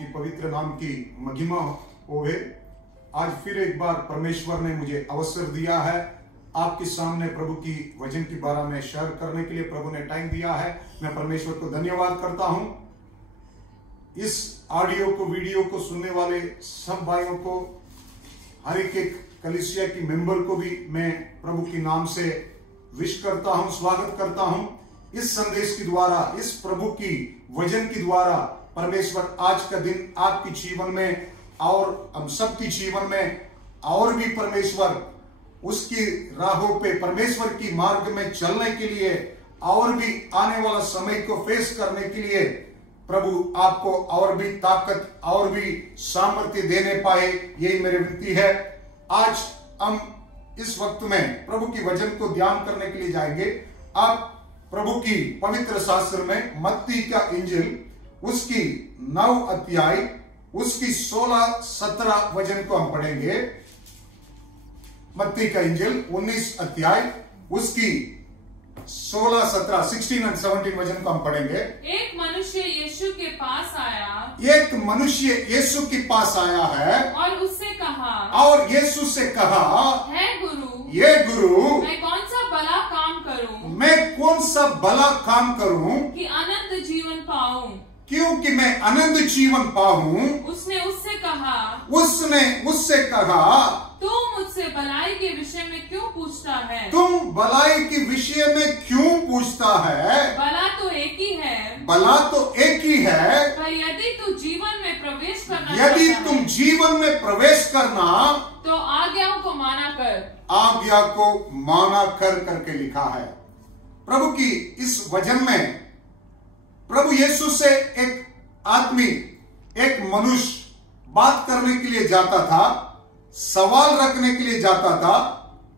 की पवित्र नाम की महिमा होवे। आज फिर एक बार परमेश्वर ने मुझे अवसर दिया है आपके सामने प्रभु की वचन के बारे में शेयर करने के लिए प्रभु ने टाइम दिया है। मैं परमेश्वर को धन्यवाद करता हूं। इस ऑडियो को वीडियो को सुनने वाले सब भाइयों को, हर एक कलीसिया की मेंबर को भी मैं प्रभु के नाम से विश करता हूं, स्वागत करता हूं। इस संदेश के द्वारा, इस प्रभु की वचन के द्वारा परमेश्वर आज का दिन आपके जीवन में और हम सबके जीवन में और भी परमेश्वर उसकी राहों पे, परमेश्वर की मार्ग में चलने के लिए और भी आने वाला समय को फेस करने के लिए प्रभु आपको और भी ताकत और भी सामर्थ्य देने पाए, यही मेरी विनती है। आज हम इस वक्त में प्रभु की वचन को ध्यान करने के लिए जाएंगे। आप प्रभु की पवित्र शास्त्र में मत्ती का इंजिल उसकी 9 अध्याय उसकी 16-17 वचन को हम पढ़ेंगे। मत्ती का इंजिल 19 अध्याय उसकी 16-17 16 और 17 वचन को हम पढ़ेंगे। एक मनुष्य यीशु के पास आया, एक मनुष्य यीशु के पास आया है और उससे कहा, और यीशु से कहा, है गुरु, ये गुरु, मैं कौन सा भला काम करूं, मैं कौन सा भला काम करूं कि अनंत जीवन पाऊं। क्योंकि मैं अनंत जीवन पाऊं। उसने उससे कहा, तू मुझसे भलाई के विषय में क्यों पूछता है? तुम भलाई के विषय में क्यों पूछता है? भला तो एक ही है, भला तो एक ही है, पर यदि तू जीवन में प्रवेश करना यदि चाहता तुम है, जीवन में प्रवेश करना तो आज्ञाओं को माना कर। आज्ञा को माना कर करके लिखा है। प्रभु की इस वचन में प्रभु यीशु से एक आदमी, एक मनुष्य बात करने के लिए जाता था, सवाल रखने के लिए जाता था।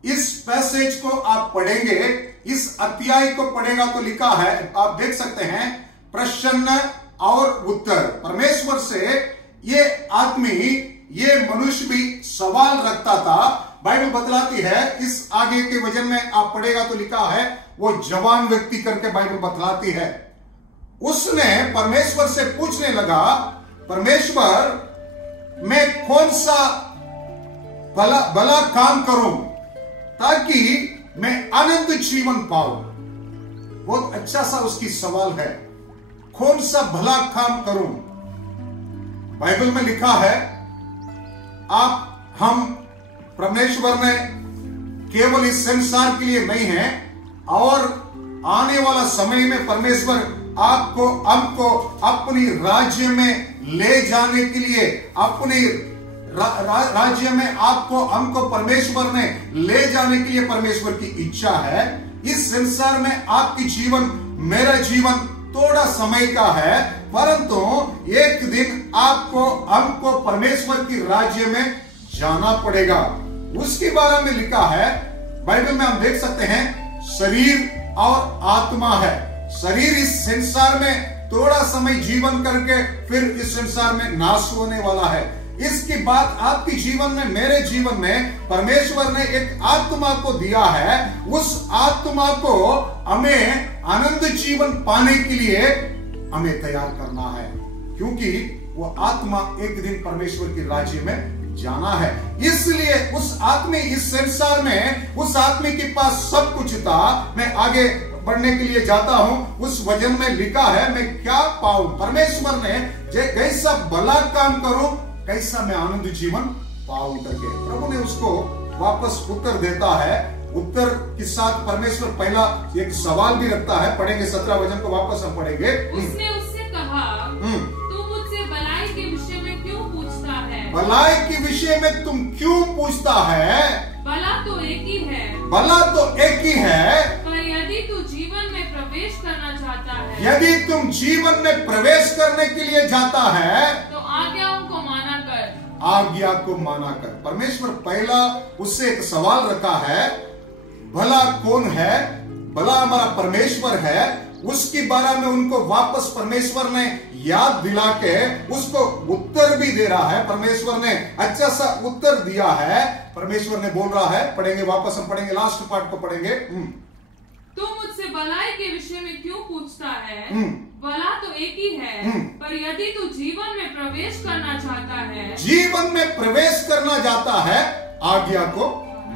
इस पैसेज को आप पढ़ेंगे, इस अध्याय को पढ़ेगा तो लिखा है, आप देख सकते हैं, प्रश्न और उत्तर। परमेश्वर से ये आदमी, ये मनुष्य भी सवाल रखता था। बाइबल बतलाती है, इस आगे के वचन में आप पढ़ेगा तो लिखा है, वो जवान व्यक्ति करके बाइबल बतलाती है। उसने परमेश्वर से पूछने लगा, परमेश्वर मैं कौन सा भला काम करूं ताकि मैं अनंत जीवन पाऊं। बहुत अच्छा सा उसकी सवाल है, कौन सा भला काम करूं। बाइबल में लिखा है, हम परमेश्वर ने केवल इस संसार के लिए नहीं है, और आने वाला समय में परमेश्वर आपको हमको अपनी राज्य में ले जाने के लिए, अपने राज्य में आपको हमको परमेश्वर ने ले जाने के लिए परमेश्वर की इच्छा है। इस संसार में आपकी जीवन, मेरा जीवन थोड़ा समय का है, परंतु एक दिन आपको हमको परमेश्वर की राज्य में जाना पड़ेगा। उसके बारे में लिखा है, बाइबल में हम देख सकते हैं, शरीर और आत्मा है। शरीर इस संसार में थोड़ा समय जीवन करके फिर इस संसार में नाश होने वाला है। इसके बाद आपके जीवन में, मेरे जीवन में परमेश्वर ने एक आत्मा को दिया है। उस आत्मा को हमें अनंत जीवन पाने के लिए हमें तैयार करना है, क्योंकि वो आत्मा एक दिन परमेश्वर के राज्य में जाना है। इसलिए उस आदमी, इस संसार में उस आदमी के पास सब कुछ था। मैं आगे बढ़ने के लिए जाता हूं। उस वचन में लिखा है, मैं क्या पाऊं। परमेश्वर ने कैसा भला काम करूं, कैसा मैं आनंद जीवन पाऊं करके प्रभु ने उसको वापस उत्तर देता है। उत्तर के साथ परमेश्वर पहला एक सवाल भी रखता है। पढ़ेंगे 17 वचन को, वापस हम पढ़ेंगे। उसने उससे कहा, तू मुझसे भलाई के विषय में क्यों पूछता है? भलाई के विषय में तुम क्यों पूछता है? भला तो एक ही है, भला तो एक ही है, पर यदि तू जीवन में प्रवेश करना चाहता है, यदि तुम जीवन में प्रवेश करने के लिए जाता है, तो आज्ञाओं को माना कर। आज्ञा को माना कर। परमेश्वर पहला उससे एक सवाल रखा है, भला कौन है? भला हमारा परमेश्वर है। उसके बारे में उनको वापस परमेश्वर ने याद दिला के उसको उत्तर भी दे रहा है। परमेश्वर ने अच्छा सा उत्तर दिया है। परमेश्वर ने बोल रहा है, पढ़ेंगे वापस हम पढ़ेंगे, लास्ट पार्ट को पढ़ेंगे। तू मुझसे भलाई के विषय में क्यों पूछता है? भला तो एक ही है, पर यदि तू जीवन में प्रवेश करना चाहता है, जीवन में प्रवेश करना चाहता है, आज्ञा को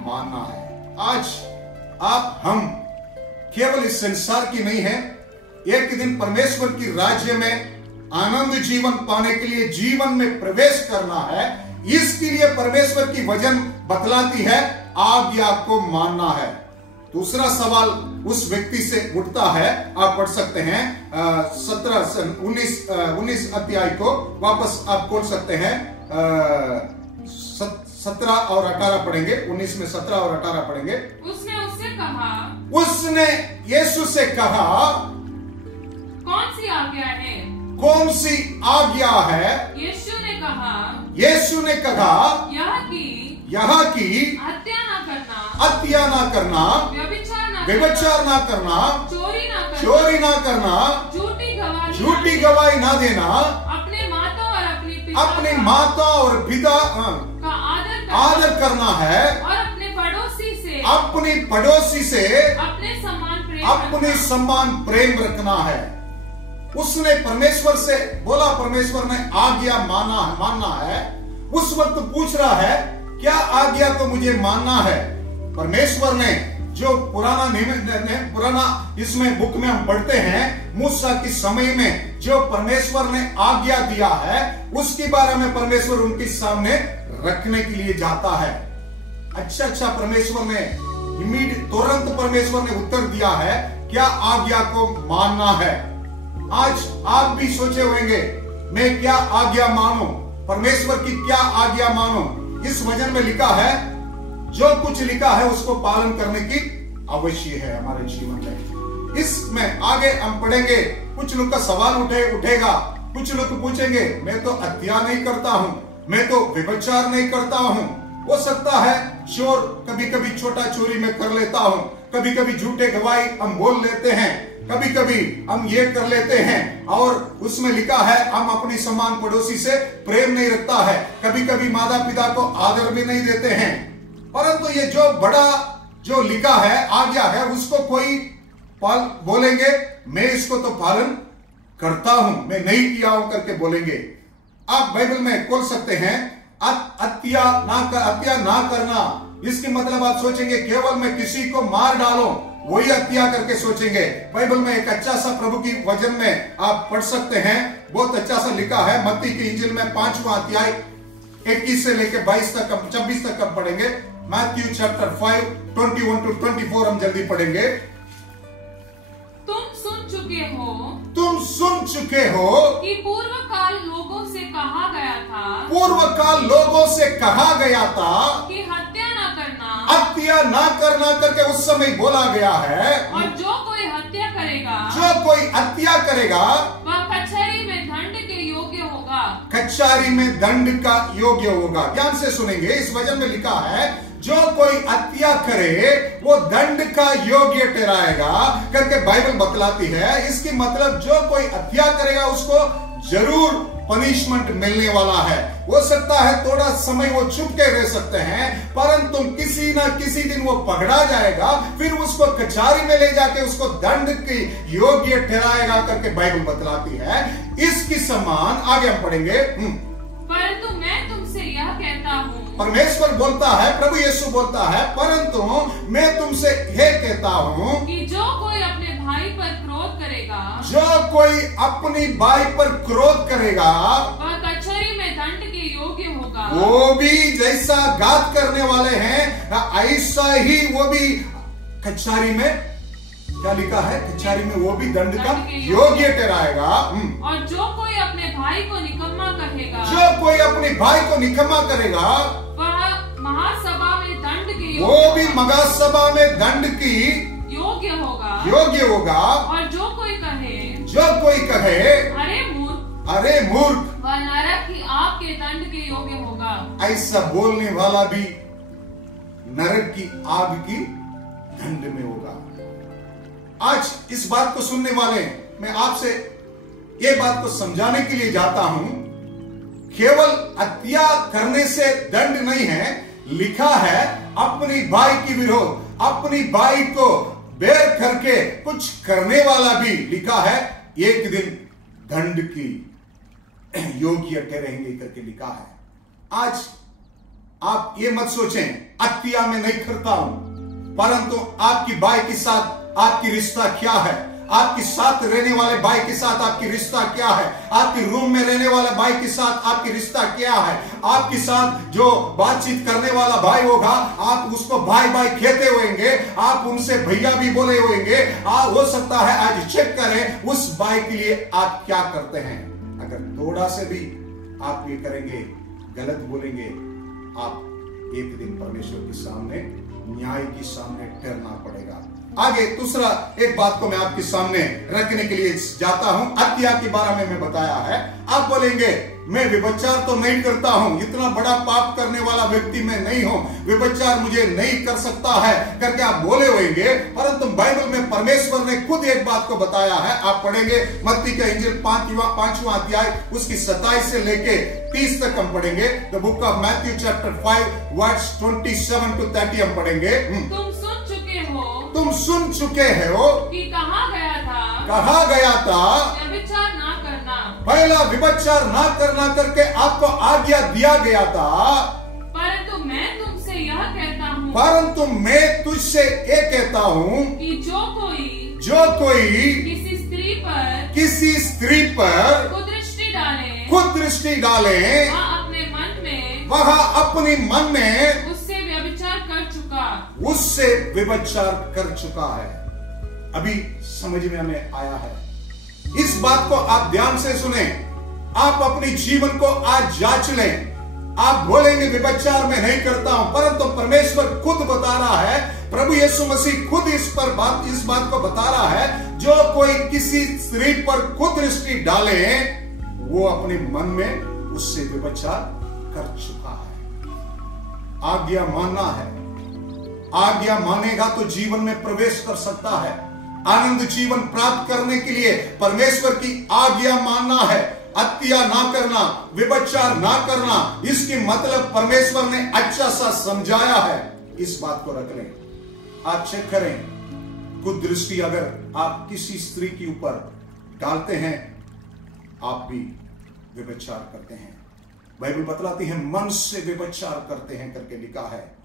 मानना है। आज आप हम केवल इस संसार की नहीं है, एक दिन परमेश्वर की राज्य में आनंद जीवन पाने के लिए जीवन में प्रवेश करना है। इसके लिए परमेश्वर की वचन बतलाती है, आज्ञा को मानना है। दूसरा सवाल उस व्यक्ति से उठता है, आप पढ़ सकते हैं 19 अध्याय को वापस आप खोल सकते हैं, 17 और 18 पढ़ेंगे। 19 में 17 और 18 पढ़ेंगे। उसने उससे कहा, उसने यीशु से कहा, कौन सी आज्ञा है? कौन सी आज्ञा है? यीशु ने कहा, यह कि हत्या न करना, हत्या ना करना, व्यभिचार ना करना, चोरी ना करना, झूठी गवाही ना देना, अपने माता और पिता का आदर करना है, और अपने पड़ोसी से अपने समान प्रेम रखना है। उसने परमेश्वर से बोला, परमेश्वर ने आज्ञा मानना है। उस वक्त पूछ रहा है, क्या आज्ञा तो मुझे मानना है? परमेश्वर ने जो पुराना इसमें बुक में हम पढ़ते हैं, मूसा के समय में जो परमेश्वर ने आज्ञा दिया है, उसके बारे में परमेश्वर उनके सामने रखने के लिए जाता है। अच्छा परमेश्वर ने तुरंत परमेश्वर ने उत्तर दिया है, क्या आज्ञा को मानना है। आज आप भी सोचे होंगे, मैं क्या आज्ञा मानूं, परमेश्वर की क्या आज्ञा मानूं। इस वचन में लिखा है, जो कुछ लिखा है उसको पालन करने की अवश्य है हमारे जीवन में। इसमें आगे हम पढ़ेंगे, कुछ लोग का सवाल उठेगा, कुछ लोग पूछेंगे, मैं तो हत्या नहीं करता हूं, मैं तो व्यभिचार नहीं करता हूं। हो सकता है चोर कभी कभी छोटा चोरी में कर लेता हूं, कभी कभी झूठे गवाही हम बोल लेते हैं, कभी कभी हम ये कर लेते हैं, और उसमें लिखा है हम अपनी समान पड़ोसी से प्रेम नहीं रखता है, कभी कभी माता पिता को आदर भी नहीं देते हैं। परंतु ये जो बड़ा जो लिखा है आज्ञा है, उसको कोई बोलेंगे मैं इसको तो पालन करता हूं, मैं नहीं किया हूं करके बोलेंगे। आप बाइबल में खोल सकते हैं, हत्या ना करना। इसकी मतलब आप सोचेंगे केवल मैं किसी को मार डालूं, वही हत्या करके सोचेंगे। बाइबल में एक अच्छा सा प्रभु की वचन में आप पढ़ सकते हैं, बहुत अच्छा सा लिखा है मत्ती की इंजिल में 5वां अध्याय 21 से लेकर 22 तक 26 तक हम पढ़ेंगे। मैथ्यू चैप्टर 5 21 to 24 हम जल्दी पढ़ेंगे। तुम सुन चुके हो कि पूर्व काल लोगों से कहा गया था कि हत्या ना करना करके उस समय बोला गया है। और जो कोई हत्या करेगा वह कचहरी में दंड के योग्य होगा। कचहरी में दंड का योग्य होगा। ध्यान से सुनेंगे, इस वचन में लिखा है जो कोई हत्या करे वो दंड का योग्य ठहराएगा करके बाइबल बतलाती है। इसकी मतलब जो कोई हत्या करेगा उसको जरूर पनिशमेंट मिलने वाला है। हो सकता है थोड़ा समय वो चुप के रह सकते हैं, परंतु किसी ना किसी दिन वो पकड़ा जाएगा, फिर उसको कचहरी में ले जाके उसको दंड की योग्य ठहराएगा करके बाइबल बतलाती है। इसकी समान आगे हम पढ़ेंगे। परंतु मैं तुमसे यह कहता हूँ, परमेश्वर बोलता है, प्रभु यीशु बोलता है, परंतु मैं तुमसे यह कहता हूँ कि जो कोई अपने भाई पर क्रोध करेगा, वह कचहरी में दंड के योग्य होगा। वो भी जैसा घात करने वाले हैं ऐसा ही वो भी कचहरी में, क्या लिखा है, कचहरी में वो भी दंड का योग्य ठहराएगा। और जो कोई अपने भाई को निकम्मा करेगा, वह महासभा में दंड के वो भी महासभा में दंड की योग्य होगा। और जो कोई कहे अरे मूर्ख, वह नरक की आग के दंड के योग्य होगा। ऐसा बोलने वाला भी नरक की आग की दंड में होगा। आज इस बात को सुनने वाले मैं आपसे ये बात को समझाने के लिए जाता हूं, केवल हत्या करने से दंड नहीं है। लिखा है अपनी भाई की विरोध, अपनी भाई को बैर करके कुछ करने वाला भी लिखा है एक दिन दंड की योग्य ठहरेंगे करके लिखा है। आज आप ये मत सोचें हत्या में नहीं करता हूं, परंतु आपकी भाई के साथ आपकी रिश्ता क्या है, आपके साथ रहने वाले भाई के साथ आपकी रिश्ता क्या है, आपके रूम में रहने वाले भाई के साथ आपकी रिश्ता क्या है, आपके साथ जो बातचीत करने वाला भाई होगा आप उसको भाई भाई कहते होंगे, आप उनसे भैया भी बोले होंगे। हो सकता है आज चेक करें उस भाई के लिए आप क्या करते हैं। अगर थोड़ा से भी आप ये करेंगे, गलत बोलेंगे, आप एक दिन परमेश्वर के सामने, न्याय के सामने ठहरना पड़ेगा। आगे दूसरा एक बात को मैं आपके सामने रखने के लिए जाता हूं। हत्या के बारे में मैं बताया है। आप बोलेंगे मैं व्यभिचार तो नहीं करता हूं, इतना बड़ा पाप करने वाला व्यक्ति मैं नहीं हूं, व्यभिचार मुझे नहीं कर सकता है करके आप बोले होंगे, परंतु बाइबल में परमेश्वर ने खुद एक बात को बताया है। आप पढ़ेंगे मत्ती का इंजील 5वां अध्याय उसकी 27 से लेके 30 तक हम पढ़ेंगे। The book of Matthew chapter 5 verse 27 to 30 हम पढ़ेंगे। तुम सुन चुके हो कि कहा गया था व्यभिचार ना करना, पहला व्यभिचार ना करना करके आपको आज्ञा दिया गया था, परंतु मैं तुझसे तुझसे ये कहता हूँ कि जो कोई किसी स्त्री पर कुदृष्टि डाले वह अपने मन में उससे व्यभिचार कर चुका है। अभी समझ में हमें आया है। इस बात को आप ध्यान से सुने, आप अपने जीवन को आज जांच लें। आप बोलेंगे व्यभिचार में नहीं करता हूं, परंतु परमेश्वर खुद बता रहा है, प्रभु यीशु मसीह खुद इस बात को बता रहा है, जो कोई किसी स्त्री पर कुदृष्टि डाले वो अपने मन में उससे व्यभिचार कर चुका है। आज्ञा मानना है, आज्ञा मानेगा तो जीवन में प्रवेश कर सकता है। आनंद जीवन प्राप्त करने के लिए परमेश्वर की आज्ञा मानना है। हत्या ना करना, व्यभिचार ना करना, इसकी मतलब परमेश्वर ने अच्छा सा समझाया है। इस बात को रख लें, आप चेक करें। कुदृष्टि अगर आप किसी स्त्री के ऊपर डालते हैं, आप भी व्यभिचार करते हैं। बाइबल बतलाती है मन से व्यभिचार करते हैं करके लिखा है।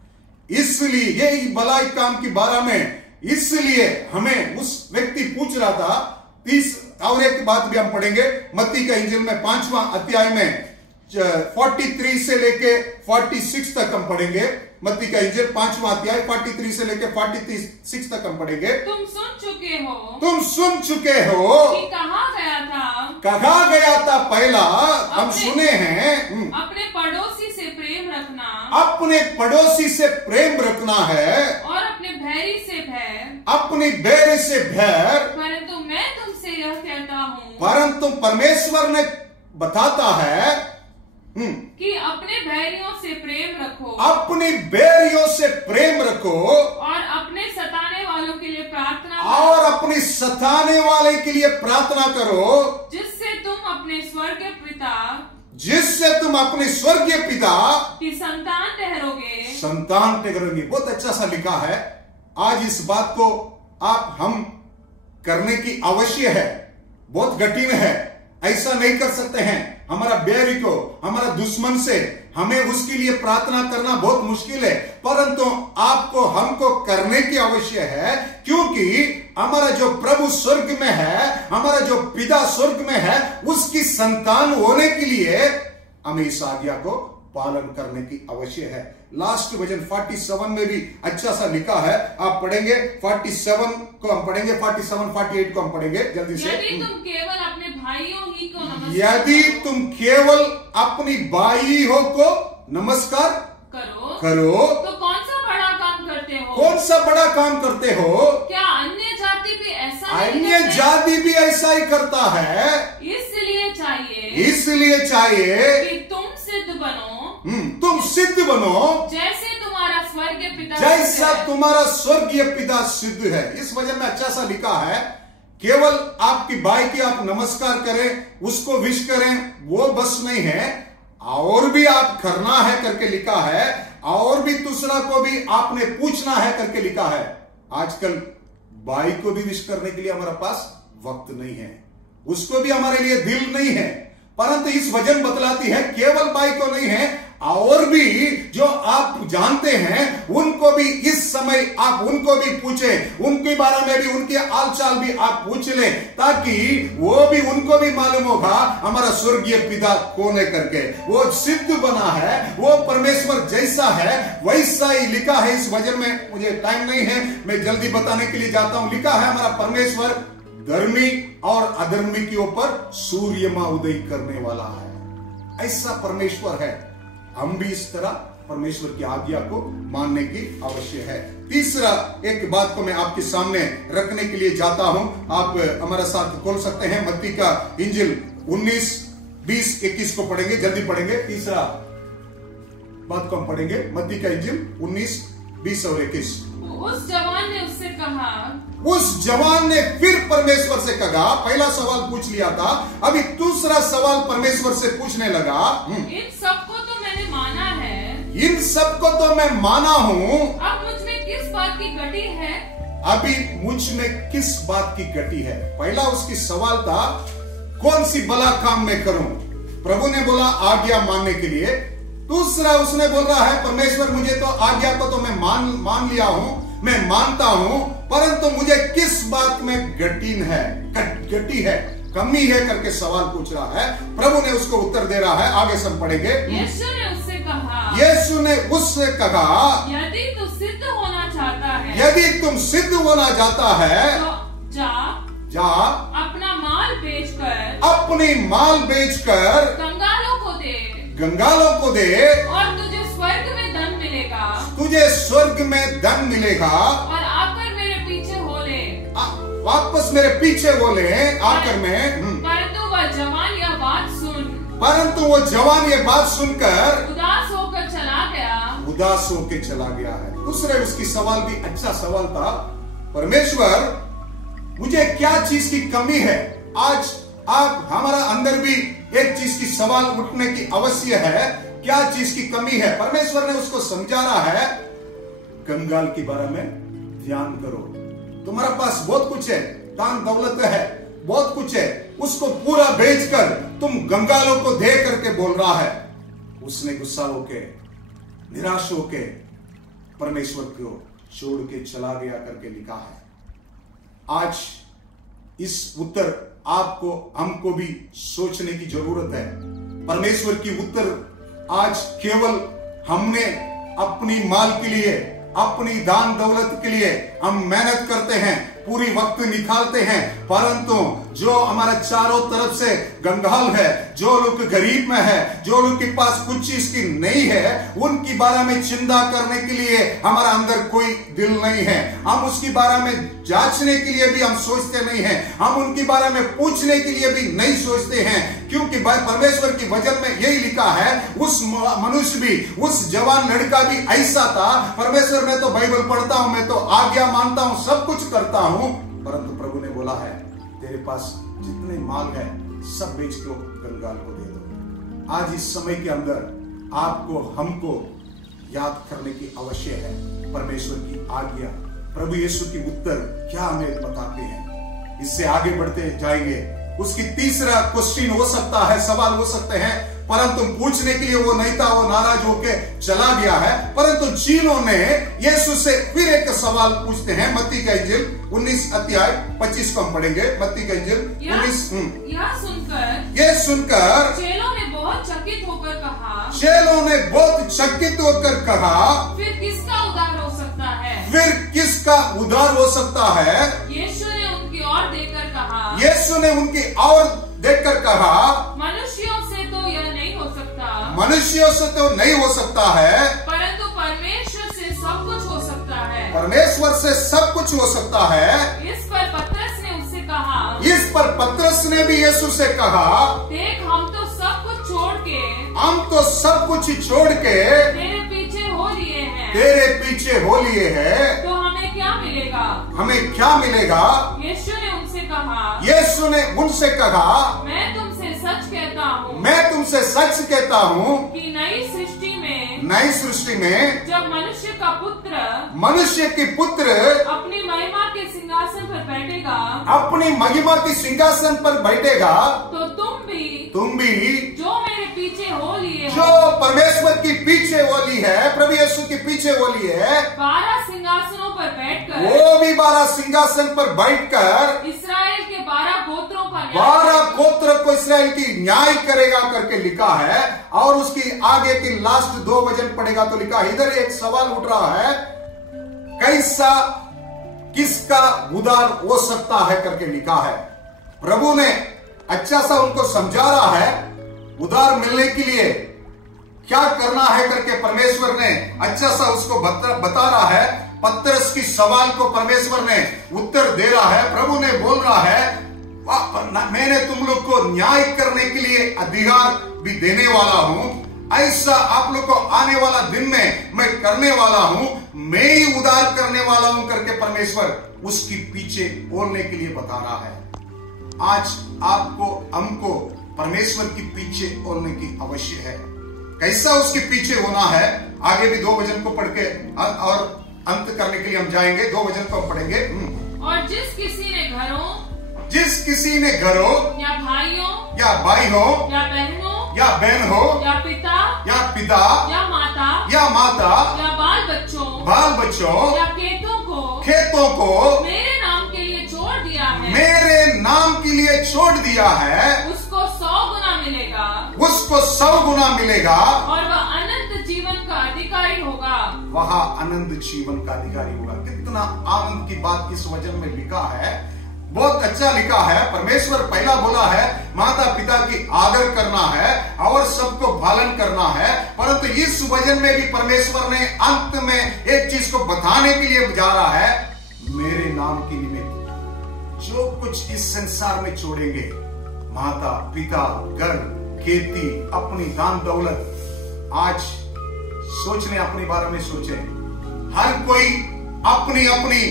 इसलिए यही भलाई काम के बारे में, इसलिए हमें उस व्यक्ति पूछ रहा था। 30 और एक बात भी हम पढ़ेंगे मत्ती का इंजील में 5वां अध्याय में 43 से लेके 46 तक हम पढ़ेंगे। मत्ती का इंजील 5वां अध्याय 43 से लेके 46 तक हम पढ़ेंगे। तुम सुन चुके हो कि कहा गया था पहला, हम सुने हैं, अपने पड़ोसी से प्रेम रखना, अपने पड़ोसी से प्रेम रखना है, और अपने बैरी से भय। परंतु मैं तुमसे यह कहता हूँ, परंतु परमेश्वर ने बताता है कि अपने बैरियों से प्रेम रखो, अपनी बैरियों से प्रेम रखो, और अपने सताने वालों के लिए प्रार्थना करो, जिससे तुम अपने स्वर्गीय पिता की संतान ठहरोगे। बहुत अच्छा सा लिखा है। आज इस बात को हम करने की आवश्यक है। बहुत कठिन है, ऐसा नहीं कर सकते हैं। हमारा बैरी को, हमारा दुश्मन से हमें उसके लिए प्रार्थना करना बहुत मुश्किल है, परंतु आपको हमको करने की आवश्यक है, क्योंकि हमारा जो प्रभु स्वर्ग में है, हमारा जो पिता स्वर्ग में है, उसकी संतान होने के लिए हमें इस आज्ञा को पालन करने की आवश्यक है। लास्ट वचन 47 में भी अच्छा सा लिखा है, आप पढ़ेंगे। 47 को हम पढ़ेंगे, 47 48 को हम पढ़ेंगे जल्दी से। यदि तुम केवल अपने भाइयों ही को नमस्कार करो तो कौन सा बड़ा काम करते हो? क्या अन्य जाति भी ऐसा ही करता है? इसलिए चाहिए कि तुम सिद्ध बनो, जैसा तुम्हारा स्वर्गीय पिता सिद्ध है। इस वजह में अच्छा सा लिखा है, केवल आपकी भाई की आप नमस्कार करें, उसको विश करें, वो बस नहीं है, और भी आप करना है करके लिखा है, और भी दूसरा को भी आपने पूछना है करके लिखा है। आजकल भाई को भी विश करने के लिए हमारे पास वक्त नहीं है, उसको भी हमारे लिए दिल नहीं है। परंतु इस वचन बतलाती है केवल भाई को नहीं है, और भी जो आप जानते हैं उनको भी इस समय आप उनको भी पूछें, उनके बारे में भी, उनके हालचाल भी आप पूछ लें, ताकि वो भी, उनको भी मालूम होगा हमारा स्वर्गीय पिता कौन है करके। वो सिद्ध बना है, वो परमेश्वर जैसा है वैसा ही लिखा है इस वचन में। मुझे टाइम नहीं है, मैं जल्दी बताने के लिए जाता हूं। लिखा है हमारा परमेश्वर धर्मी और अधर्मी के ऊपर सूर्यमा उदय करने वाला है, ऐसा परमेश्वर है। हम भी इस तरह परमेश्वर की आज्ञा को मानने की आवश्यक है। तीसरा एक बात को मैं आपके सामने रखने के लिए जाता हूं, आप हमारे साथ खोल सकते हैं मत्ती का इंजिल 19, 20, 21 को पढ़ेंगे, जल्दी पढ़ेंगे। तीसरा बात को हम पढ़ेंगे मत्ती का इंजिल 19, 20 और 21। उस जवान ने उससे कहा, उस जवान ने फिर परमेश्वर से कहा, पहला सवाल पूछ लिया था, अभी दूसरा सवाल परमेश्वर से पूछने लगा। इन सबको तो मैंने माना है, इन सबको तो मैं माना हूँ, अब मुझ में किस बात की घटी है? अभी मुझ में किस बात की घटी है? पहला उसकी सवाल था कौन सी भला काम मैं करूं, प्रभु ने बोला आज्ञा मानने के लिए। दूसरा उसने बोल रहा है परमेश्वर मुझे तो आज्ञा को तो मैं मान लिया हूं, मैं मानता हूं, परंतु मुझे किस बात में घटी है, कमी है करके सवाल पूछ रहा है। प्रभु ने उसको उत्तर दे रहा है, आगे सब पढ़ेंगे। यीशु ने उससे कहा, यदि तू सिद्ध होना चाहता है, यदि तुम सिद्ध होना चाहता है तो जा अपना माल बेचकर कंगालों को दे और तुझे स्वर्ग में धन मिलेगा, और आकर मेरे पीछे हो ले। वापस मेरे पीछे हो ले आकर में। परंतु वह जवान यह बात सुनकर उदास होकर चला गया है। दूसरे उसकी सवाल भी अच्छा सवाल था, परमेश्वर मुझे क्या चीज की कमी है? आज आप हमारा अंदर भी एक चीज की सवाल उठने की आवश्यक है, क्या चीज की कमी है? परमेश्वर ने उसको समझा रहा है, कंगाल के बारे में ध्यान करो, तुम्हारा पास बहुत कुछ है, दान दौलत है, बहुत कुछ है, उसको पूरा बेचकर तुम कंगालों को दे करके बोल रहा है। उसने गुस्सा होके, निराश होके परमेश्वर को छोड़ के चला गया करके लिखा है। आज इस उत्तर आपको हमको भी सोचने की जरूरत है। परमेश्वर की उत्तर आज केवल हमने अपनी माल के लिए, अपनी दान दौलत के लिए हम मेहनत करते हैं, पूरी वक्त निकालते हैं, परंतु जो हमारा चारों तरफ से कंगाल है, जो लोग गरीब में है, जो लोग के पास कुछ चीज की नहीं है, उनकी बारे में चिंता करने के लिए हमारा अंदर कोई दिल नहीं है। हम उसकी बारे में जांचने के लिए भी हम सोचते नहीं हैं, हम उनके बारे में पूछने के लिए भी नहीं सोचते हैं, क्योंकि परमेश्वर की वचन में यही लिखा है, उस मनुष्य भी, उस जवान लड़का भी ऐसा था। परमेश्वर मैं तो बाइबल पढ़ता हूं, मैं तो आज्ञा मानता हूं, सब कुछ करता हूं, परंतु प्रभु ने बोला है तेरे पास जितने माल है सब बेच के कंगाल को दे दो। आज इस समय के अंदर आपको हमको याद करने की आवश्यक है परमेश्वर की आज्ञा, प्रभु यीशु की उत्तर क्या हमें बताते हैं। इससे आगे बढ़ते जाएंगे। उसकी तीसरा क्वेश्चन हो सकता है, सवाल हो सकते हैं, परंतु पूछने के लिए वो नहीं था, वो नाराज होके चला गया है। परंतु चीलों ने यीशु से फिर एक सवाल पूछते हैं। मत्ती का इंजिल 19 अध्याय 25 को हम पढ़ेंगे। मत्ती का इंजिल 19। यह सुनकर चेलों ने बहुत चकित होकर कहा, फिर किसका उद्धार हो सकता है? यीशु ने उनकी ओर देखकर कहा, मनुष्यों से तो यह नहीं हो सकता, मनुष्यों से तो नहीं हो सकता है, परंतु परमेश्वर से सब कुछ हो सकता है। परमेश्वर से सब कुछ हो सकता है। इस पर पतरस ने उससे कहा, इस पर पतरस ने भी यीशु से कहा, देख हम तो सब कुछ छोड़ के तेरे पीछे हो लिए हैं, तो हमें क्या मिलेगा? यीशु ने उनसे कहा, मैं तुमसे सच कहता हूँ कि नई सृष्टि नई सृष्टि में जब मनुष्य का पुत्र मनुष्य के पुत्र अपनी महिमा के सिंहासन पर बैठेगा, अपनी महिमा के सिंहासन पर बैठेगा, तो तुम भी जो मेरे पीछे हो लिए जो परमेश्वर की पीछे बोली है, प्रभु यीशु की पीछे बोली है, 12 सिंहासनों पर बैठकर वो भी 12 सिंहासन पर बैठकर इस्राएल के 12 गोत्रों का 12 गोत्र को इसराइल की न्याय करेगा करके लिखा है। और उसकी आगे की लास्ट 2 वचन पढ़ेगा तो लिखा, इधर एक सवाल उठ रहा है, कैसा किसका उद्धार हो सकता है करके लिखा है। प्रभु ने अच्छा सा उनको समझा रहा है, उद्धार मिलने के लिए क्या करना है करके परमेश्वर ने अच्छा सा उसको बता रहा है। पतरस की सवाल को परमेश्वर ने उत्तर दे रहा है। प्रभु ने बोल रहा है, मैंने तुम लोग को न्याय करने के लिए अधिकार भी देने वाला हूं, ऐसा आप लोग को आने वाला दिन में मैं करने वाला हूं, मैं ही उद्धार करने वाला हूं करके परमेश्वर उसकी पीछे बोलने के लिए बता रहा है। आज आपको हमको परमेश्वर की पीछे बोलने की आवश्यक है। कैसा उसके पीछे होना है, आगे भी 2 वचन को पढ़ के और अंत करने के लिए हम जाएंगे। 2 वचन को पढ़ेंगे। और जिस किसी ने घरों या भाइयों या भाई हो या बहनों या बहन हो या पिता या माता या बाल बच्चों या खेतों को मेरे नाम के लिए छोड़ दिया है, उसको 100 गुना मिलेगा और वह अनंत जीवन का अधिकारी होगा। कितना आनंद की बात इस वचन में लिखा है, बहुत अच्छा लिखा है। परमेश्वर पहला बोला है माता पिता की आदर करना है और सबको पालन करना है, परंतु इस वचन में भी परमेश्वर ने अंत में एक चीज को बताने के लिए जा रहा है, मेरे नाम की निमित्त जो कुछ इस संसार में छोड़ेंगे, माता पिता घर खेती अपनी दान दौलत, आज सोच लें अपने बारे में सोचें। हर कोई अपनी अपनी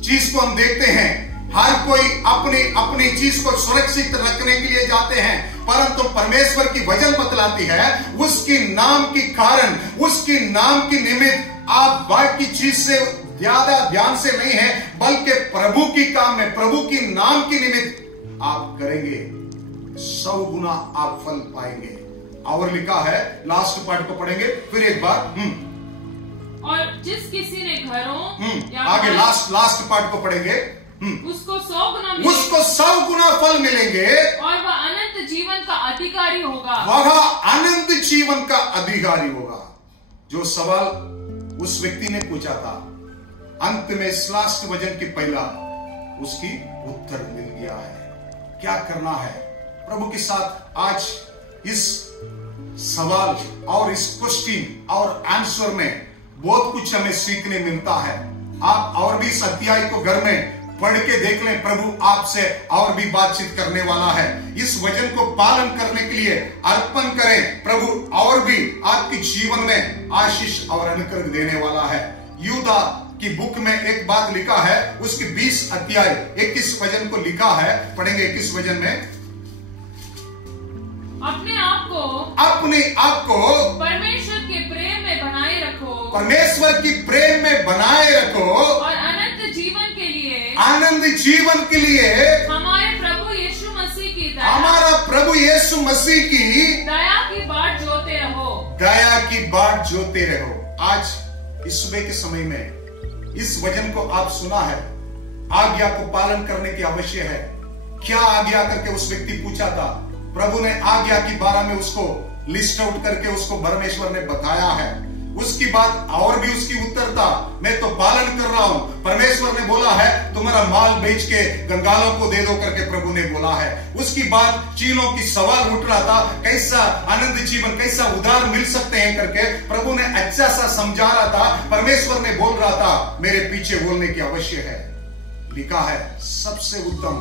चीज को हम देखते हैं, हर कोई अपनी अपनी चीज को सुरक्षित रखने के लिए जाते हैं, परंतु परमेश्वर की वचन बतलाती है उसकी नाम की कारण, उसकी नाम की निमित्त आप बाकी चीज से ज्यादा ध्यान से नहीं है, बल्कि प्रभु की काम में, प्रभु की नाम की निमित्त आप करेंगे, 100 गुना आप फल पाएंगे। और लिखा है, लास्ट पार्ट को पढ़ेंगे फिर एक बार। और जिस किसी ने घरों या आगे लास्ट पार्ट को पढ़ेंगे, उसको 100 गुना फल मिलेंगे और वह अनंत जीवन का अधिकारी होगा। वह अनंत जीवन का अधिकारी होगा। जो सवाल उस व्यक्ति ने पूछा था, अंत में लास्ट वचन की पहला उसकी उत्तर मिल गया है। क्या करना है प्रभु के साथ? आज इस सवाल और इस क्वेश्चन और आंसर में बहुत कुछ हमें सीखने मिलता है। आप और भी इस अध्याय को घर में पढ़ के देख लें, प्रभु आपसे और भी बातचीत करने वाला है। इस वचन को पालन करने के लिए अर्पण करें, प्रभु और भी आपके जीवन में आशीष और अनुग्रह देने वाला है। यूदा की बुक में एक बात लिखा है, उसकी 20 अध्याय 21 वचन को लिखा है, पढ़ेंगे 21 वचन में। अपने आप को परमेश्वर के प्रेम में बनाए रखो, परमेश्वर की प्रेम में बनाए रखो और अनंत जीवन के लिए हमारे प्रभु यीशु मसीह की दया की बाट जोते रहो। आज इस सुबह के समय में इस वचन को आप सुना है, आज्ञा को पालन करने की आवश्यक है। क्या आज्ञा करके उस व्यक्ति पूछा था, प्रभु ने आज्ञा की बारे में उसको लिस्ट आउट करके उसको परमेश्वर ने बताया है। उसकी बात और भी उसकी उत्तर था, मैं तो पालन कर रहा हूं। परमेश्वर ने बोला है तुम्हारा माल बेच के कंगालों को दे दो करके प्रभु ने बोला है। उसकी बात चीलों की सवाल उठ रहा था, कैसा आनंद जीवन, कैसा उद्धार मिल सकते हैं करके प्रभु ने अच्छा सा समझा रहा था। परमेश्वर ने बोल रहा था मेरे पीछे बोलने की आवश्यक है। लिखा है सबसे उत्तम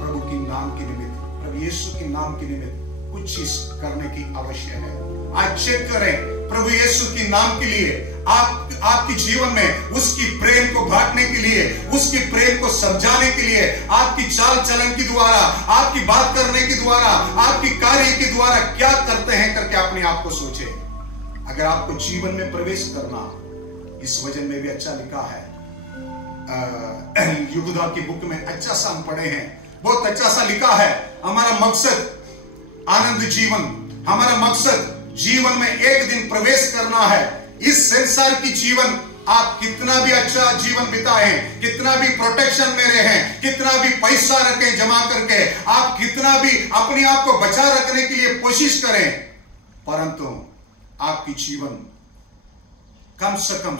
प्रभु की नाम की निमित्त, प्रभु यीशु की नाम की निमित्त कुछ चीज करने की आवश्यक है। आज चेक करें, प्रभु यीशु की नाम के लिए आपके जीवन में उसकी प्रेम को बांटने के लिए, उसके प्रेम को समझाने के लिए, आपकी चाल चलन के द्वारा, आपकी बात करने के द्वारा, आपकी कार्य के द्वारा क्या करते हैं करके अपने आप को सोचे। अगर आपको जीवन में प्रवेश करना, इस वचन में भी अच्छा लिखा है, यहूदा की बुक में अच्छा सा हम पढ़े हैं, बहुत अच्छा सा लिखा है, हमारा मकसद आनंद जीवन, हमारा मकसद जीवन में एक दिन प्रवेश करना है। इस संसार की जीवन आप कितना भी अच्छा जीवन बिताएं, कितना भी प्रोटेक्शन में रहें, कितना भी पैसा रखें जमा करके, आप कितना भी अपने आप को बचा रखने के लिए कोशिश करें, परंतु आपकी जीवन कम से कम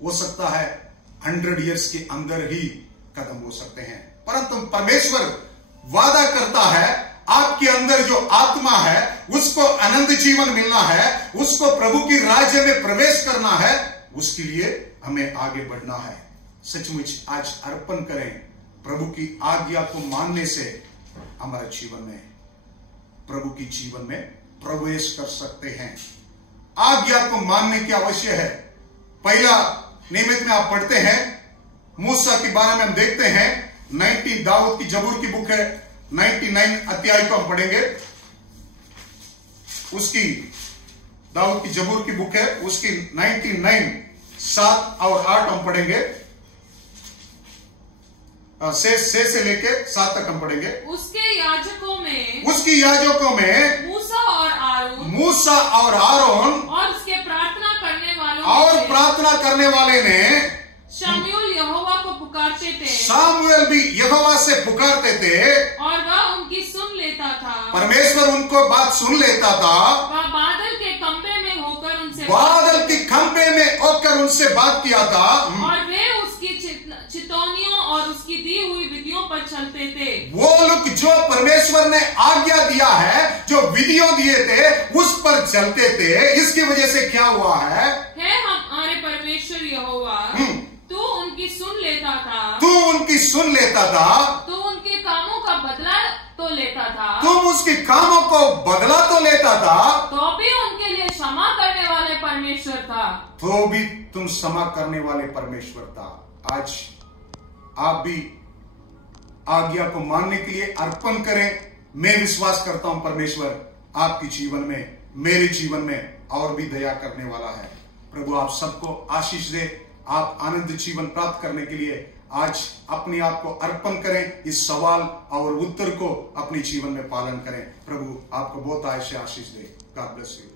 हो सकता है 100 इयर्स के अंदर ही खत्म हो सकते हैं। परंतु परमेश्वर वादा करता है आपके अंदर जो आत्मा है उसको अनंत जीवन मिलना है, उसको प्रभु की राज्य में प्रवेश करना है, उसके लिए हमें आगे बढ़ना है। सचमुच आज अर्पण करें, प्रभु की आज्ञा को मानने से हमारे जीवन में, प्रभु की जीवन में प्रवेश कर सकते हैं। आज्ञा को मानने की आवश्यक है। पहला नियमित में आप पढ़ते हैं, मूसा के बारे में हम देखते हैं, 90 दाऊद की जबूर की बुक है, 99 अध्याय को हम पढ़ेंगे, उसकी दाऊद की जबूर की बुक है, उसकी 99 7 और 8 हम पढ़ेंगे, 6 से लेके 7 तक हम पढ़ेंगे। उसके याजकों में मूसा और आरोन और उसके प्रार्थना करने वाले ने शमूएल यहोवा को पुकारते थे, सामुएल भी यहोवा से पुकारते थे और वह उनकी सुन लेता था। परमेश्वर उनको बात सुन लेता था। वह बादल के खंभे में होकर उनसे बात किया था, और वे उसकी चितौनियों और उसकी दी हुई विधियों पर चलते थे। वो लोग जो परमेश्वर ने आज्ञा दिया है, जो विधियों दिए थे, उस पर चलते थे। इसकी वजह से क्या हुआ है हमारे परमेश्वर यहोवा, तू उनकी सुन लेता था, तू उनकी सुन लेता था, तू उनके कामों का बदला तो लेता था, तुम उसके कामों को बदला तो लेता था, तो भी उनके लिए क्षमा करने वाले परमेश्वर था, तो भी तुम क्षमा करने वाले परमेश्वर था। आज आप भी आज्ञा को मानने के लिए अर्पण करें। मैं विश्वास करता हूं परमेश्वर आपके जीवन में, मेरे जीवन में और भी दया करने वाला है। प्रभु आप सबको आशीष दे। आप आनंद जीवन प्राप्त करने के लिए आज अपने आप को अर्पण करें, इस सवाल और उत्तर को अपने जीवन में पालन करें। प्रभु आपको बहुत आशीष दे। God bless you.